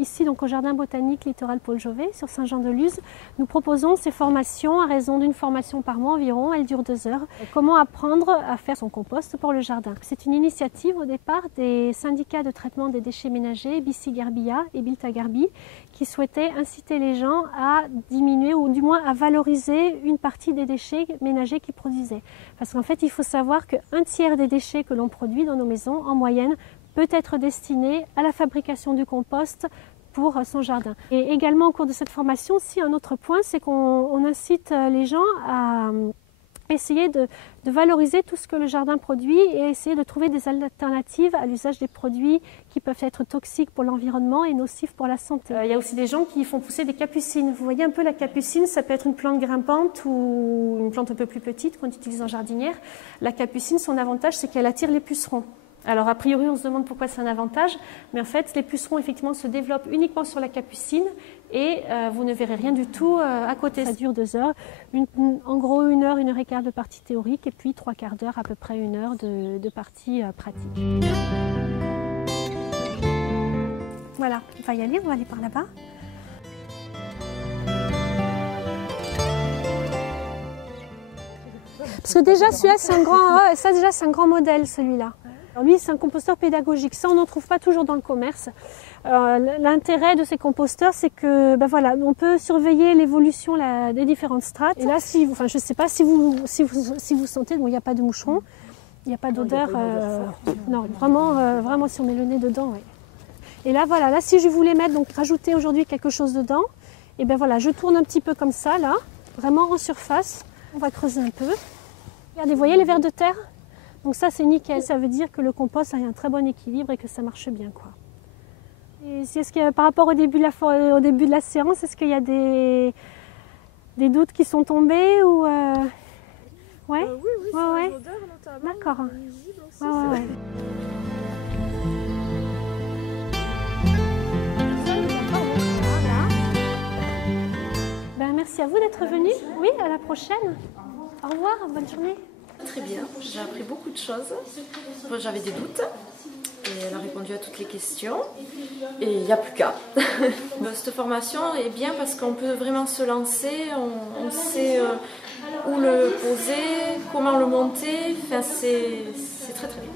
Ici, donc, au Jardin botanique littoral Paul Jovet, sur Saint-Jean-de-Luz, nous proposons ces formations à raison d'une formation par mois environ. Elle dure 2 heures. Comment apprendre à faire son compost pour le jardin. C'est une initiative au départ des syndicats de traitement des déchets ménagers, Bissi Garbia et Bilta Garbi, qui souhaitaient inciter les gens à diminuer ou du moins à valoriser une partie des déchets ménagers qu'ils produisaient. Parce qu'en fait, il faut savoir qu'un tiers des déchets que l'on produit dans nos maisons, en moyenne, peut être destiné à la fabrication du compost pour son jardin. Et également au cours de cette formation, aussi un autre point, c'est qu'on incite les gens à essayer de valoriser tout ce que le jardin produit et essayer de trouver des alternatives à l'usage des produits qui peuvent être toxiques pour l'environnement et nocifs pour la santé. Il y a aussi des gens qui font pousser des capucines. Vous voyez un peu la capucine, ça peut être une plante grimpante ou une plante un peu plus petite qu'on utilise en jardinière. La capucine, son avantage, c'est qu'elle attire les pucerons. Alors a priori on se demande pourquoi c'est un avantage, mais en fait les pucerons effectivement se développent uniquement sur la capucine et vous ne verrez rien du tout à côté. Ça dure 2 heures, en gros 1 heure, 1 heure et quart de partie théorique et puis 3/4 d'heure, à peu près 1 heure de partie pratique. Voilà, on va y aller, on va aller par là-bas. Parce que déjà celui-là c'est un grand modèle celui-là. Alors lui, c'est un composteur pédagogique. Ça, on n'en trouve pas toujours dans le commerce. L'intérêt de ces composteurs, c'est que, ben voilà, on peut surveiller l'évolution des différentes strates. Et là, je ne sais pas si vous sentez, bon, il n'y a pas de moucheron, il n'y a pas d'odeur. Non, vraiment, si on met le nez dedans, oui. Et là, voilà, là, si je voulais mettre, donc rajouter aujourd'hui quelque chose dedans, et ben voilà, je tourne un petit peu comme ça, là, vraiment en surface. On va creuser un peu. Regardez, vous voyez les vers de terre? Donc ça c'est nickel, ça veut dire que le compost a un très bon équilibre et que ça marche bien, quoi. Et est-ce que, par rapport au début de la séance, est-ce qu'il y a des doutes qui sont tombés ou ouais? Oui, sur l'odeur notamment. D'accord. Nuisible aussi, Ouais. Ben, merci à vous d'être venus. Oui, à la prochaine. Au revoir, bonne journée. Très bien, j'ai appris beaucoup de choses. J'avais des doutes et elle a répondu à toutes les questions et il n'y a plus qu'à. Cette formation est bien parce qu'on peut vraiment se lancer, on sait où le poser, comment le monter, enfin, c'est très très bien.